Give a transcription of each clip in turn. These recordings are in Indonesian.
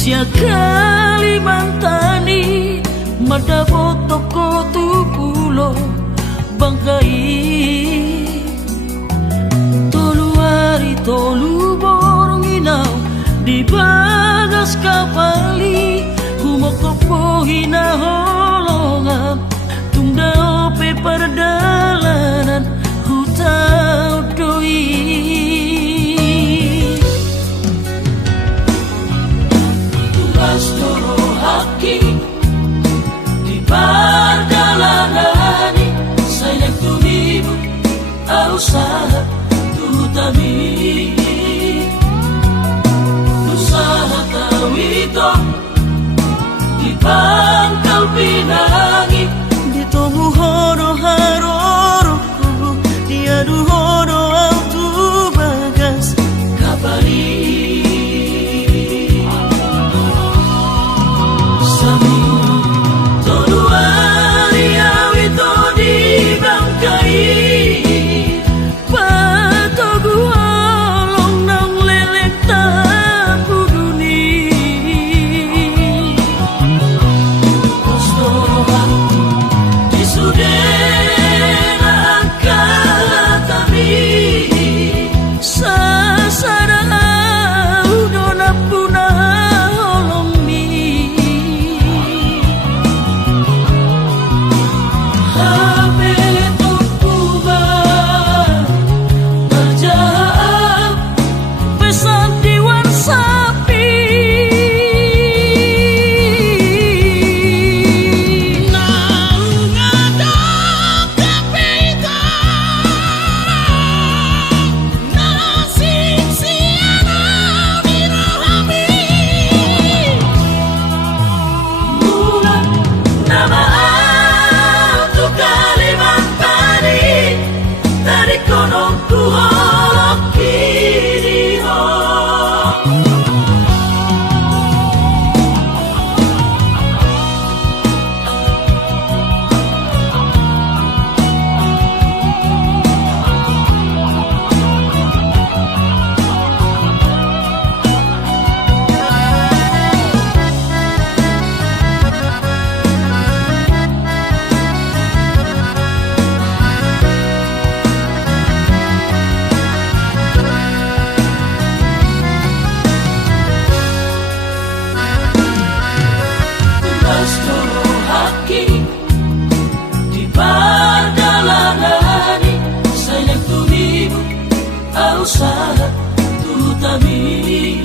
Sia Kalimantani mada toko tupulo bangkai tolu hari tolu borong inau di bagas kapali kumokopo hina holongan tunda ope perdalanan hutau doi Astoro haki di perjalanani saya tumibu usaha tutami usaha tawito di Pangkal Pinang di tomu horo haroro diadu horo autu bagas kabari usaha tutami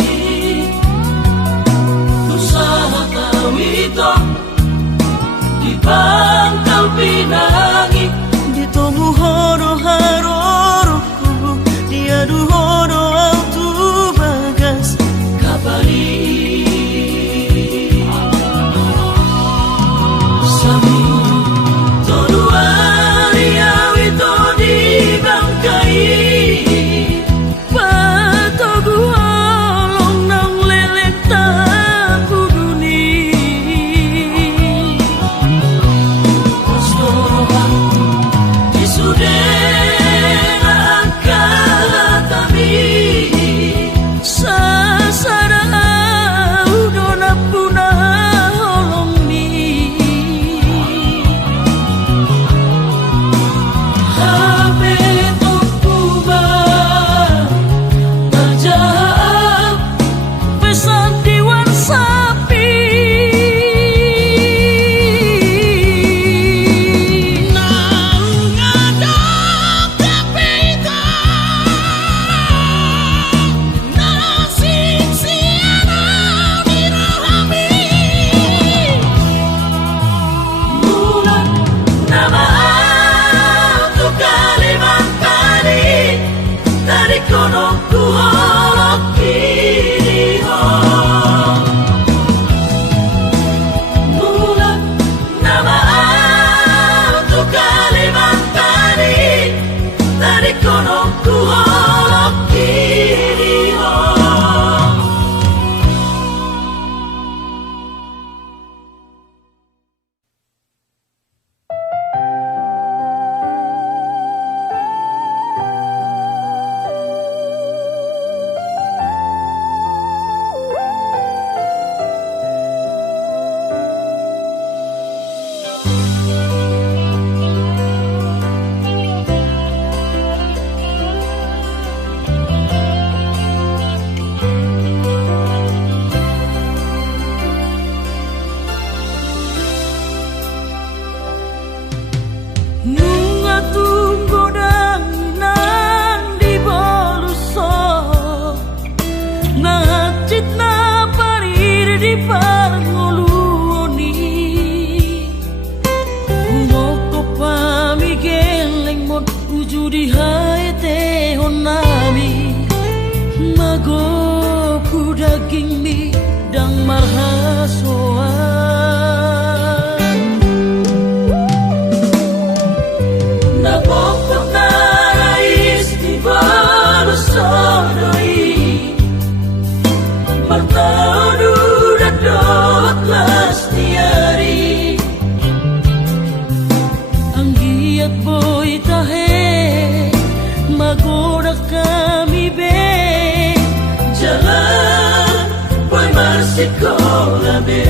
usaha tawito di Pangkal Pinang di tomu horo haroro diadu horo autu bagas kabari sami tolu hari awito di bangkai rahasoan napokot na rais di balusodoi martado dadot lastiari ang giat boy tahe magorak kami be jalan boy marsikola be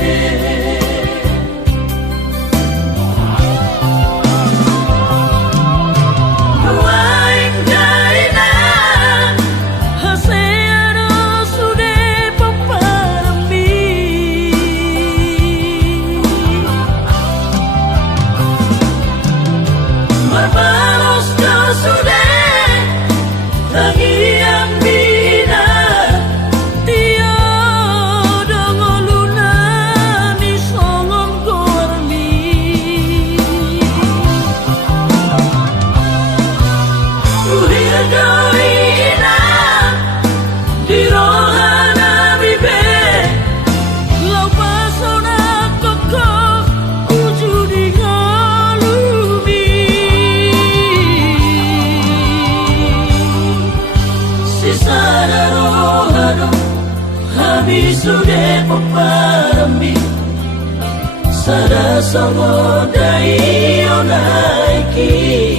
sudah peparami sada samodai onaiki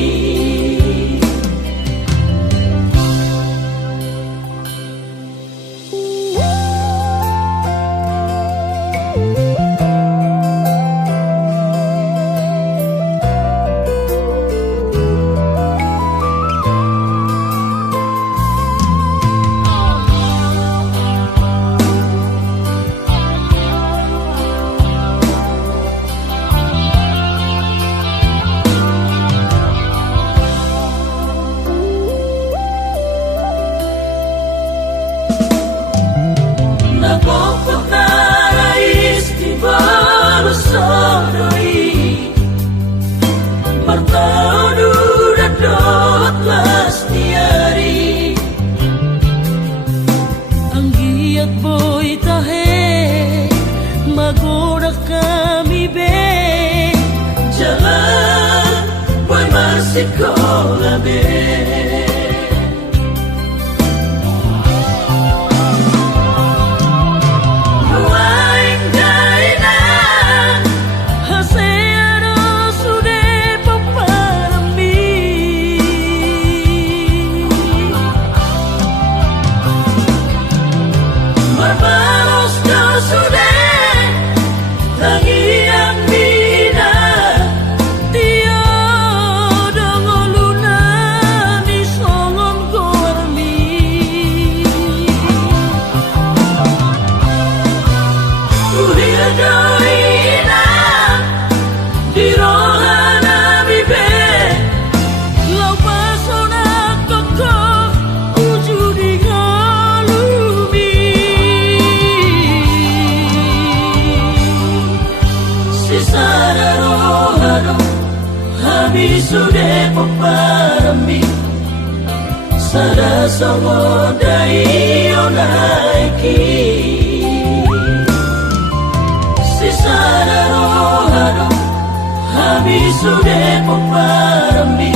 sekolah be Waing daina haseano sudah peparami marbaros kau sudah lagi yang bina sudah peparami sada samodai onaiki sisada rohano habis sudah peparami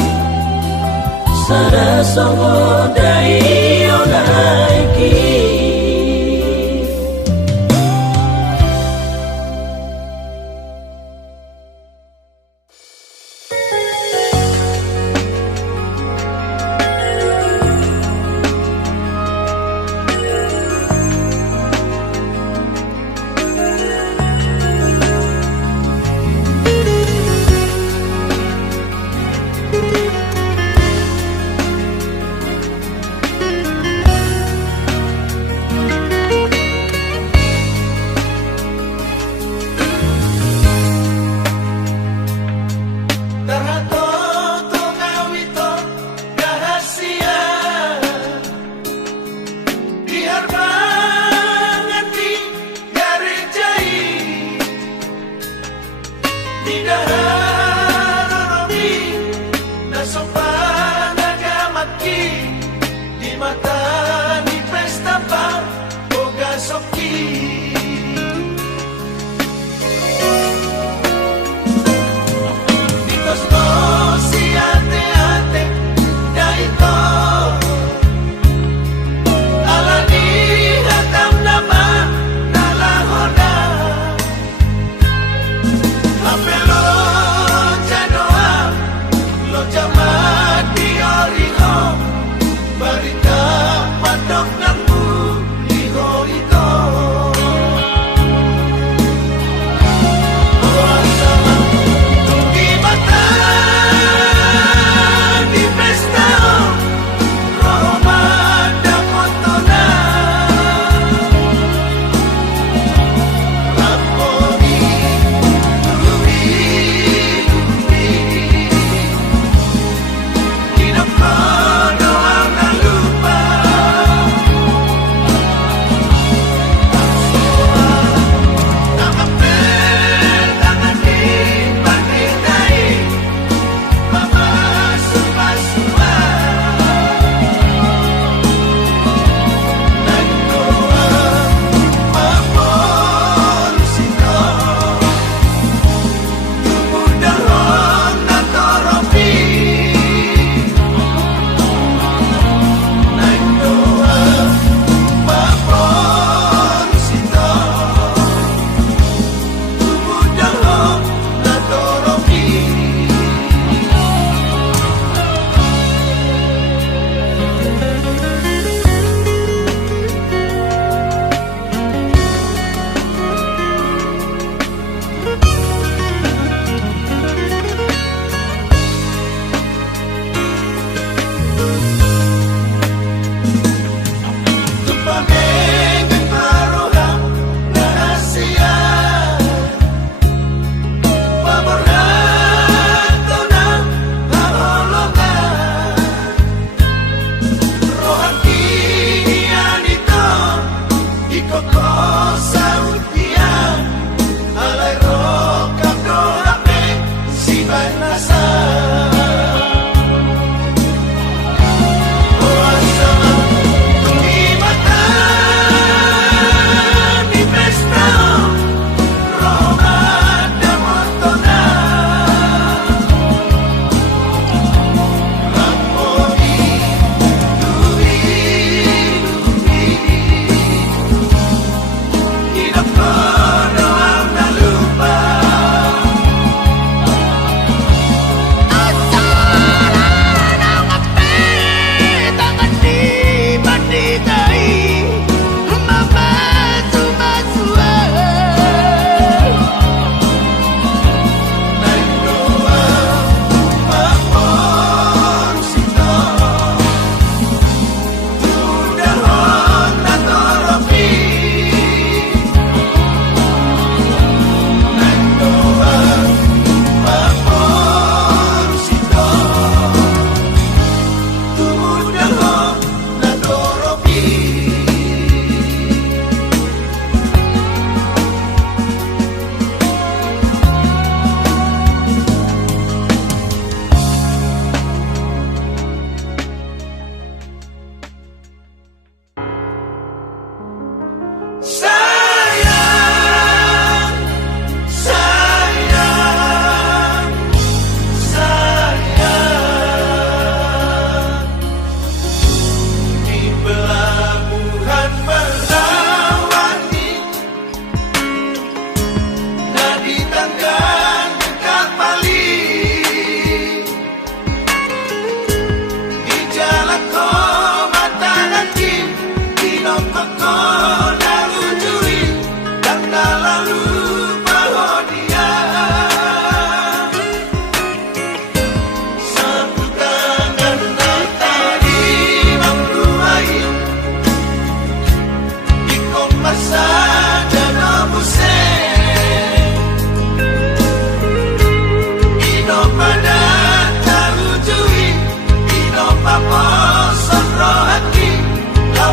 sada samodai onaiki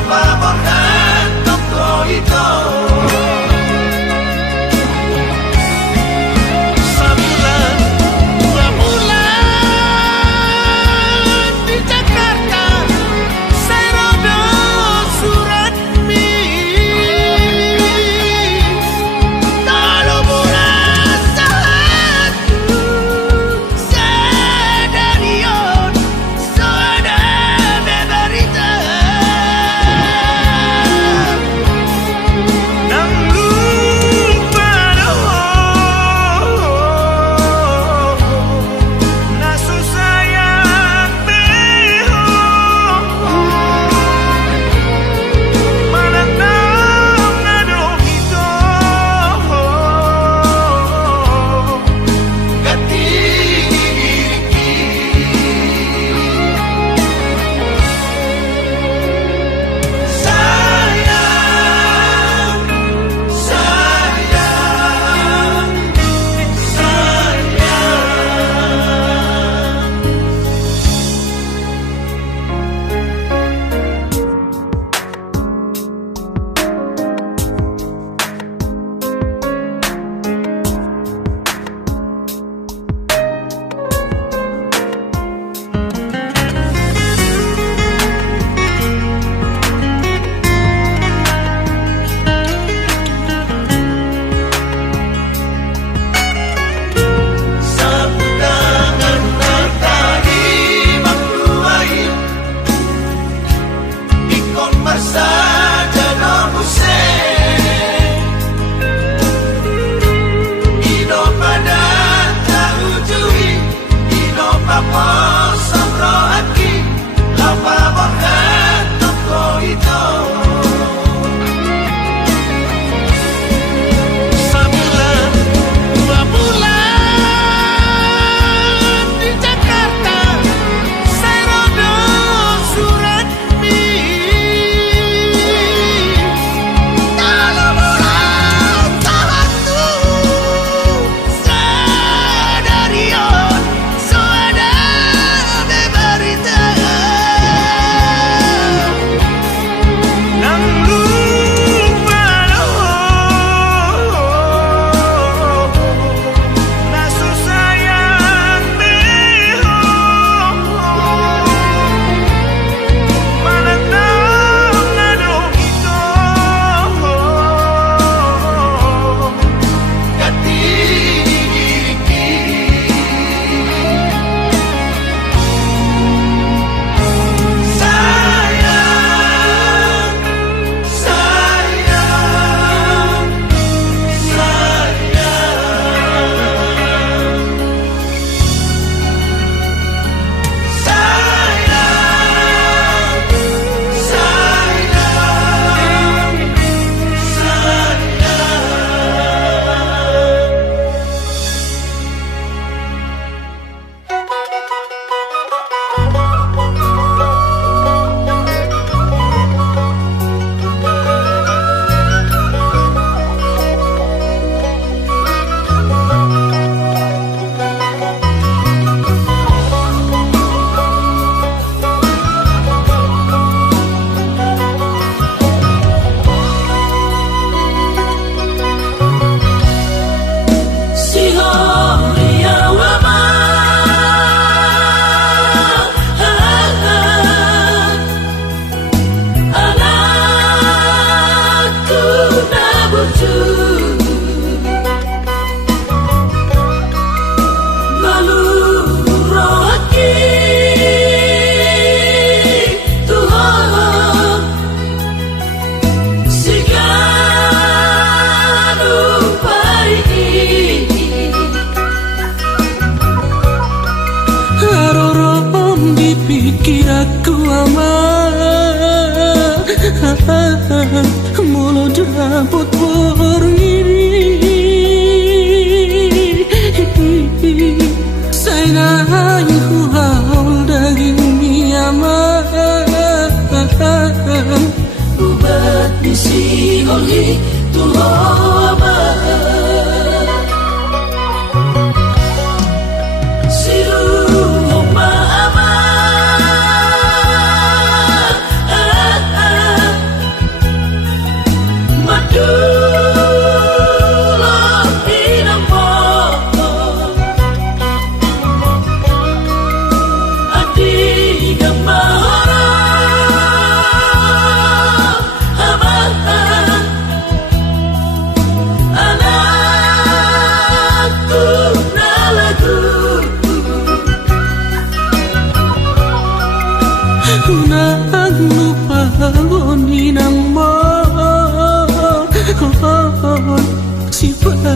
Paborkan toko itu Sebulan, 2 bulan di Jakarta saya rodo surat mi 3 bulan satu sedarion sudah berita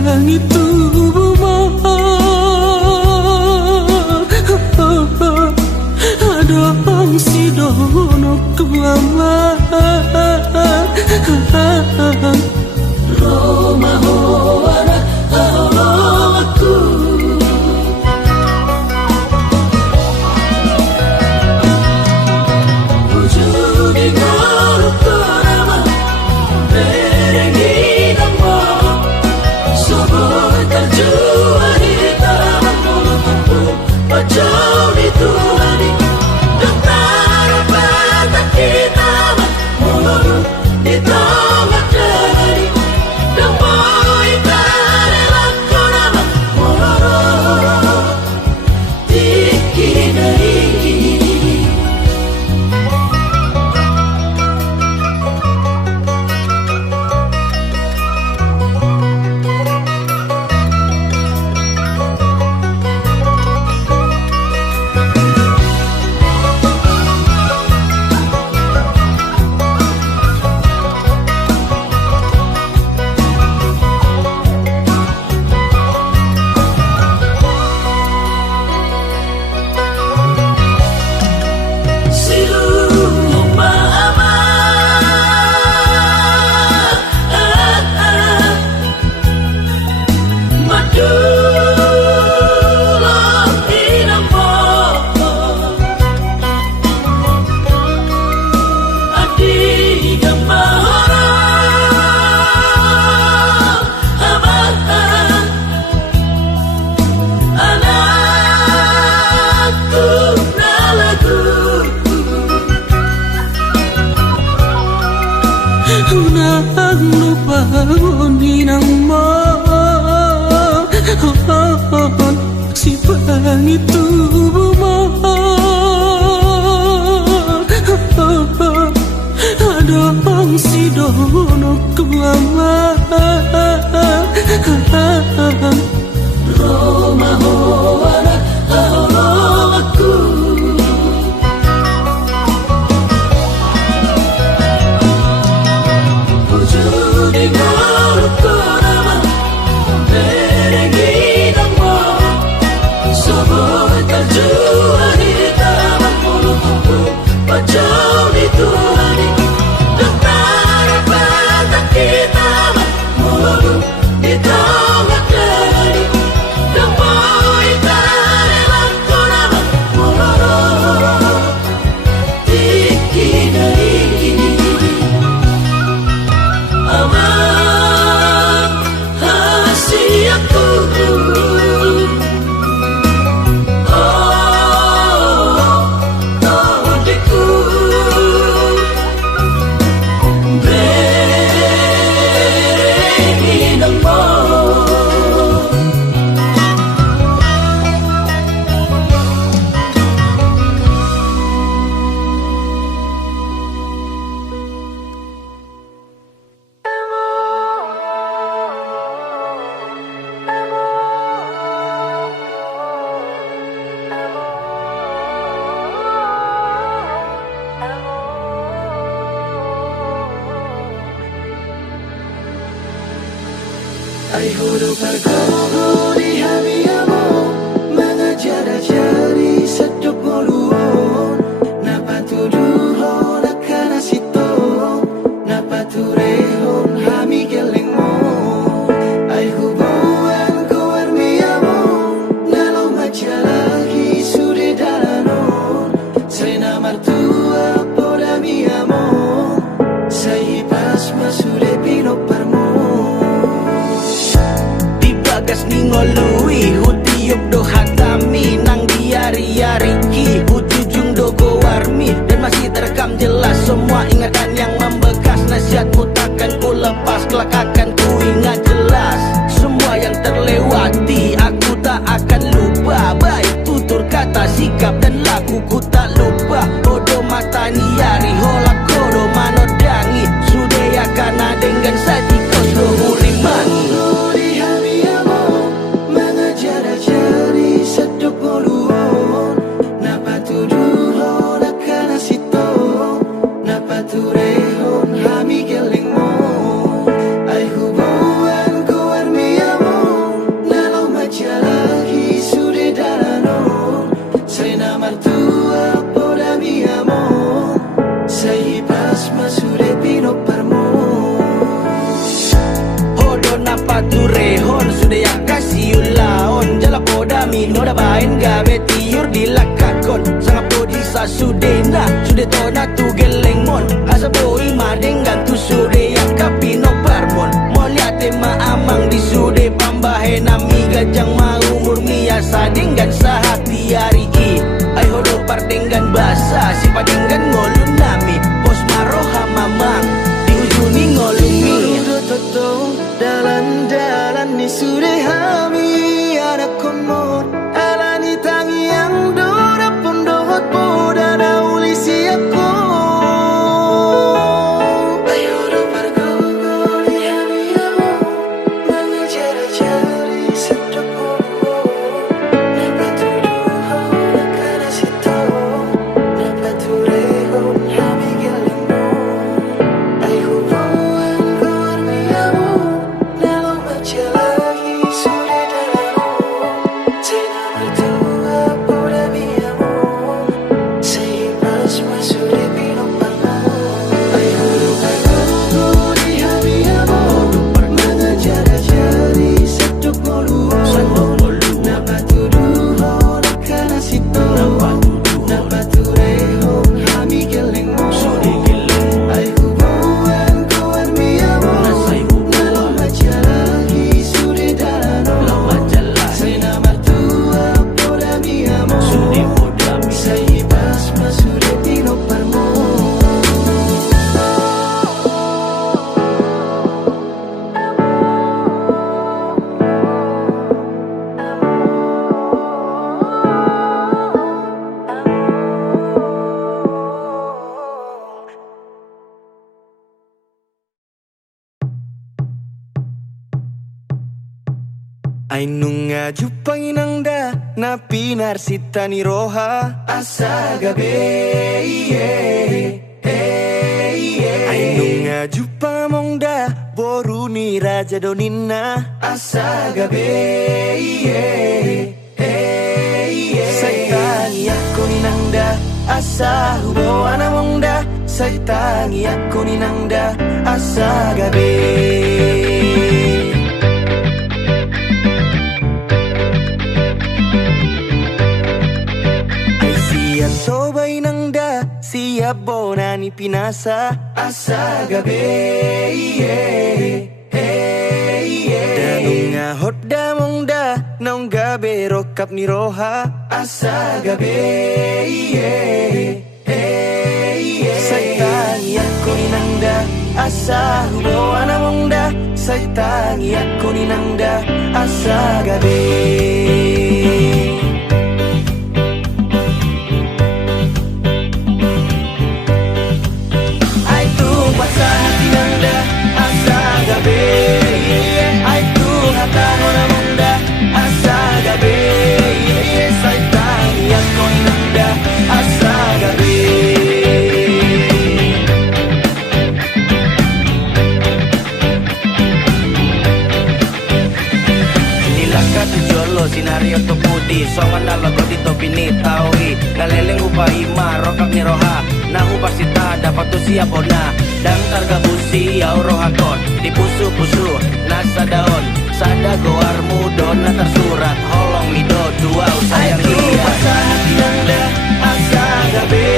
bangi tubuhmu. Adong si dono kuama Roma hoara aku wujudi ngaruku nama berengi nama sobat terjua di tanah mulutku pacau di Tuhani Dokter batak kita mulut di tengah dari Damai karela korama mororo Tiki dari Unang lupa ninang mo si bangi tubuhmu. Adong si dono kuama Roma hoara aku wujudi ngaruku nama berengi nama sobat terjua di tanah mulutku pacau di Tuhani Dokter batak kita mulut di tengah dari Damai karela korama mororo Tiki dari Aman hasiaku tahudiku berengi nama Ay huruf bergabung di hamiamu mengejar jari seduk moluon napa tuduhon akan asito napa turehon hami gelengmo ay hubungan kuar miamu nalau macalahi sude dalanon saya martua poda miamu saya pas masude pino parmo gas ningolui hutiup do hatami nang diari-ari ki hujujung do warmi dan masih terekam jelas semua ingatan yang membekas nasihatmu takkan ku lepas kelak akan ku ingat jelas semua yang terlewati aku tak akan lupa baik tutur kata sikap dan lakuku tak lupa odo mata niari holak kodo manodangi sude akan dengan saji kodo urimangi turehon hami gelengmo ay hubungan kuar miamu turehon sudah ya kasih ulaon jala poda mino da bain gabe tiur dilakakon sangat podi sa sudena sudah tona tu gelengmon asa boi madengan tu sudah ya kapino parmon molia tema amang di sudah pambahe nami gajang maumur miasa dengan sahati hari ay hodo pardenggan basa si padenggan ngolun nami pos maroha mamang di ujuni ngolumi toto dalan-dalan ni sudah hami ada komor alani tangi yang dora pondohot poda na ulisi aku ayo do pargogo di hami amo mengejar-jari sedoko dapat tuduho nakana sito dapat tureho hami gelimo ay hubungan ko armi amo nalong macalahi sudah dalano tena mertua poda mi amo say mas masulit pinopangmo ay huruf pargogo di hami amo mengejar-jari sedoko dapat tuduho nakana sito dapat tureho hami gelingmo ay hubungan ko armi amo nalong macalahi sudah dalano tena mertua poda mi amo say mas masulit pinopangmo ay nunga jupang inangda na pinarsita ni roha asa gabi ay nunga jupang amongda boru ni raja donina asa gabi saytangi ako ninangda asa hubawan amongda saytangi ako ninangda asa gabi sobay nangda siya bona ni pinasa asa gabi danunga hodda mongda naung gabe rokap ni roha asa gabi saytangi ako ninangda asa hubawan amongda saytangi ako ninangda asa gabi ay tu hatano na munda asa gabi saytangi ako ninangda asa gabi nilaka tu jolo sinario to pudi songan dalago di to binitawi kaleleng upai marokap ni roha nahu pasita dapat tu siap ona dan targa busi au rohakon di pusu-pusu nasa daun sada goar mudon na tersurat holong mido dua usayang dia asa hati nangda asa gabe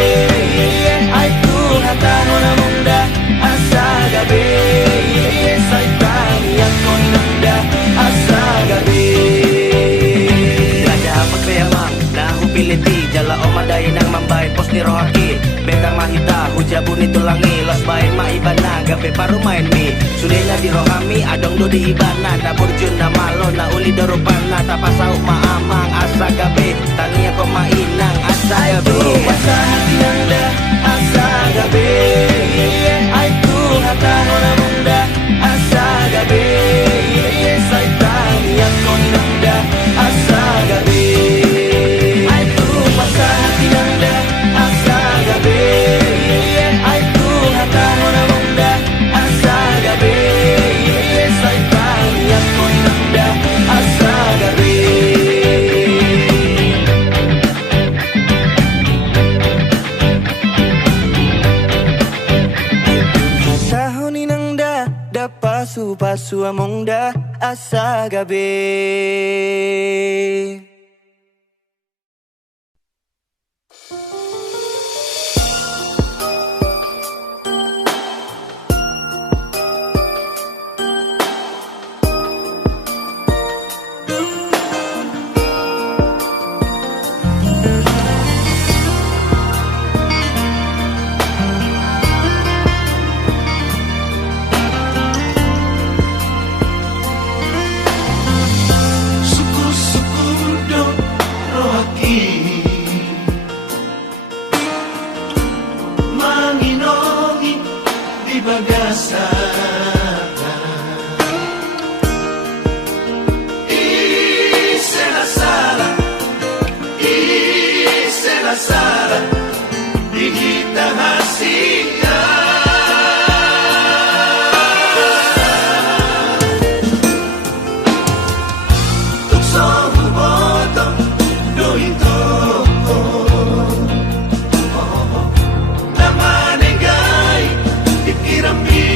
ay tu hatano na munda asa gabe saytangi ako ninangda asa gabe gada pagkayamang nahu piliti jala omaday nang mambay pos ni rohaki bekang mahita hujabu ni tulangi los bain maibana gabe paru main mi sudahnya di rohami adong do di ibana na burjun na malo na uli dorupana tapasau maamang asa gabe tania ko mainang asa gabe asa hati nangda asa gabe ay tu hatano na munda asa gabe saytangi ako ninangda asa gabe ay tu asa hati nangda asa gabe ay tu hatano na munda asa gabe saytangi ako ninangda asa gabe pasu among da asa gabi. Sara, digita hasinga. Tukso huboto doito, namanegay ikirami.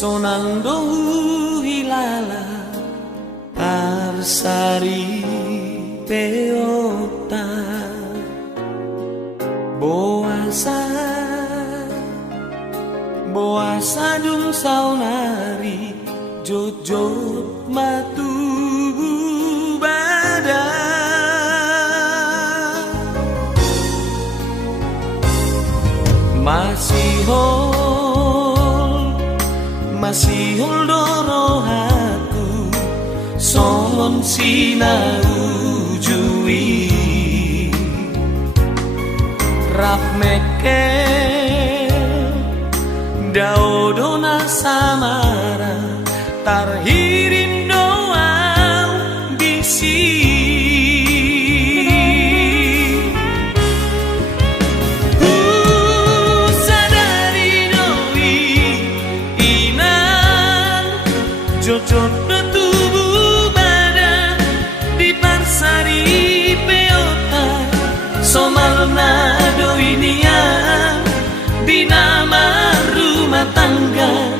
sonando hilala arsari peota boasa dung saunari jojot matu badan masih hol dorohaku songon sinau jui rap mekel daudona samara tarhirin doang bisi jojot betubuh badan di parsari peota somalna doinian di nama rumah tangga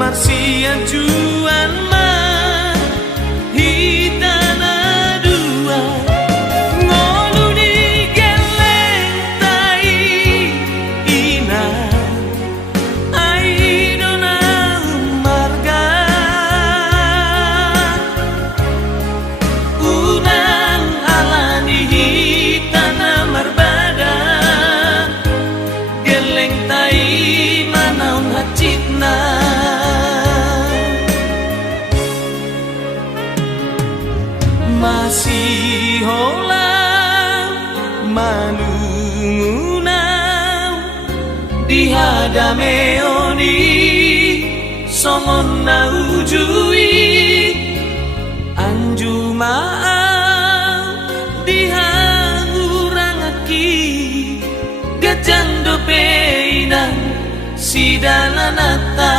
marsia juan mah hitana dua ngolu di geleng tai ina aidona marga unang alani hitana marbada geleng tai manaun hacitna masih holang manungunang dihadameoni songon naujui anjumaan dihangurangaki gajang dopeinan sidalanata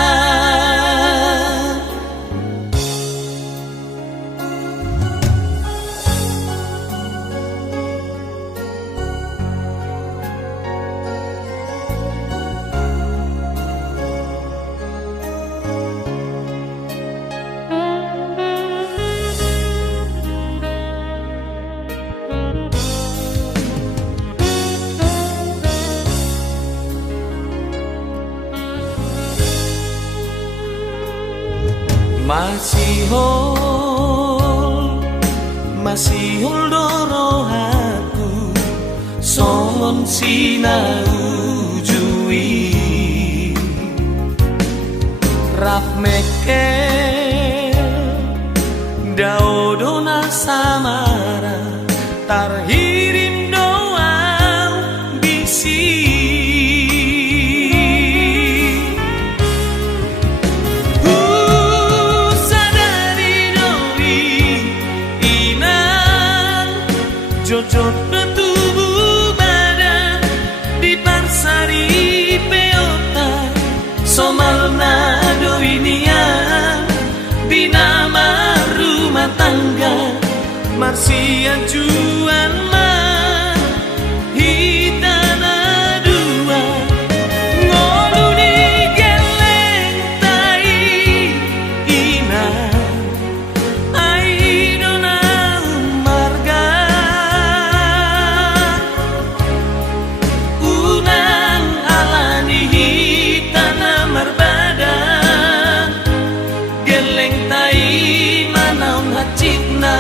masih hol dorohaku songon sinau jui rap mekel daudona samara tarhirin doang bisi jojot betubuh badan di parsari peota somalna doinian di nama rumah tangga marsia juan mah hitana dua ngolu di geleng tai ina aidona marga unang alani hitana marbada geleng tai manaun hacitna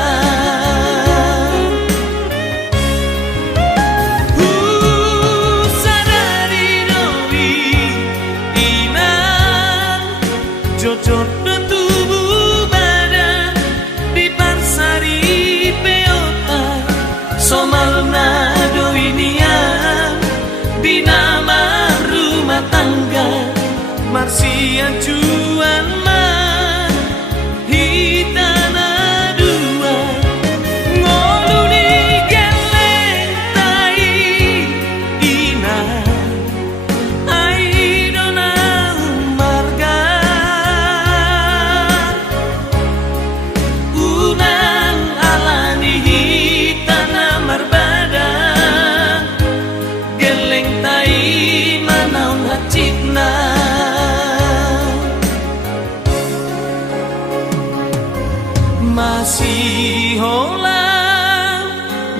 masih holang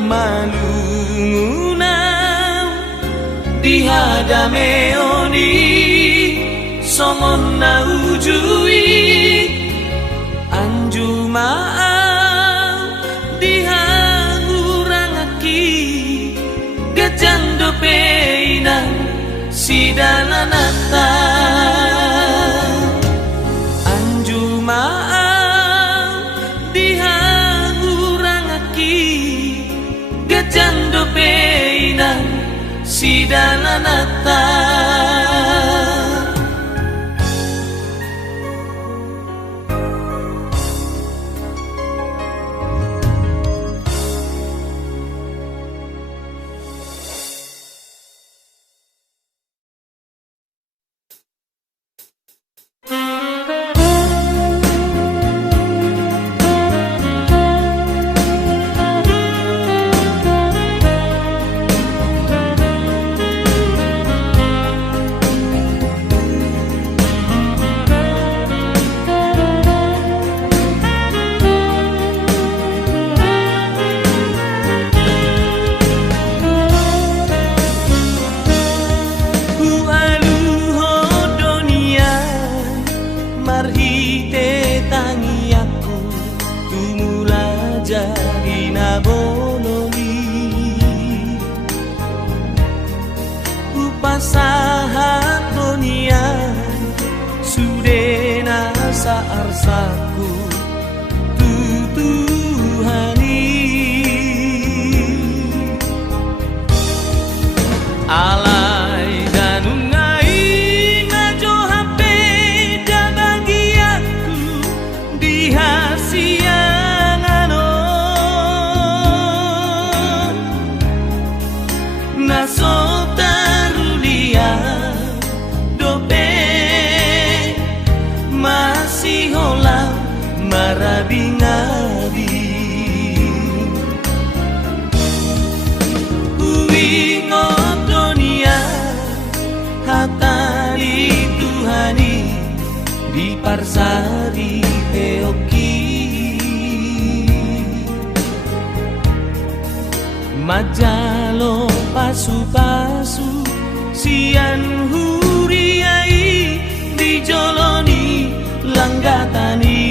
malungunang dihadame oni somon na ujui anjumaan dihangurangaki gajang dopeinan sidalanata anjumaan dihangurangaki gajang dopeinan sidalanata pasahat dunia sudena saarsaku tutuhani alai danungai najo hape da bagi aku di hasiangano nasota dope masih holang marabingabi uingot dunia hatari Tuhani di parsari peoki majalo pasu-pasu sian huriai dijoloni langgatani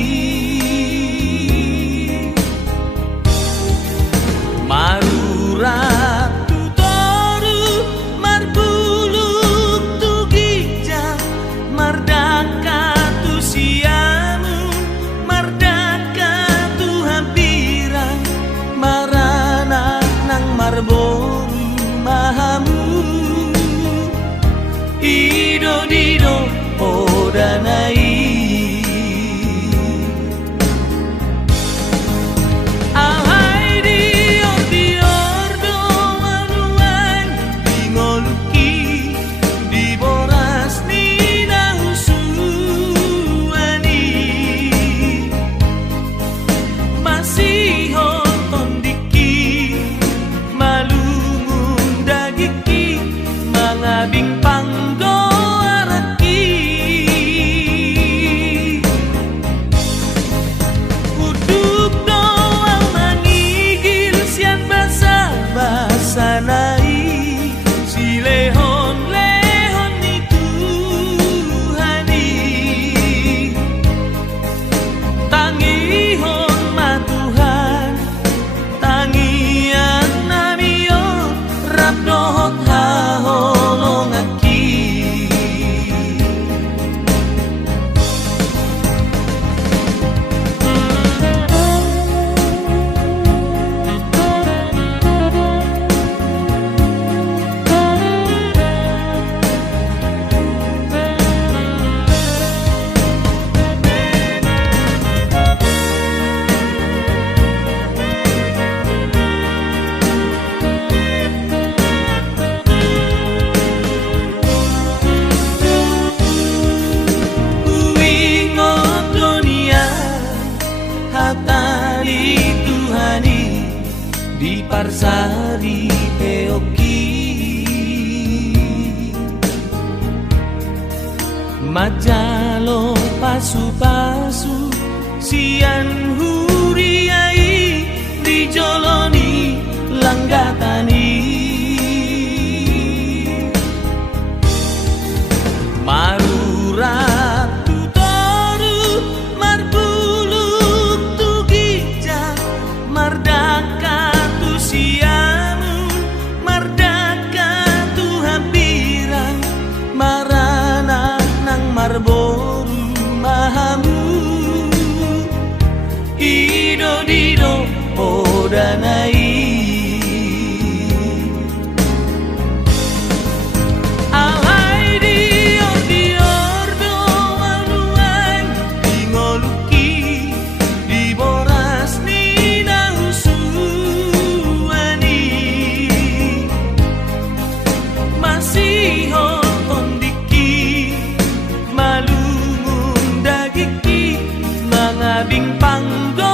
marurat tutoru marbuluk tu gijang mardaka tu siamu mardaka tu hampirang marana nang marboru mahamu Ido dido odanai Ahai dior dior do manuan Dingoluki di boras ni nahusuani Masih honton diki malungun dagiki mangabing panggo sanai silehon lehon itu hani tangihon matuhan tangian namion rabdohot haholongaki hatari Tuhani di parsari peoki majalo pasu-pasu sian huri dido odanai alai dior do manuan ingoluki di boras ni nausuani masih kondiki malungun dagiki mangabing panggo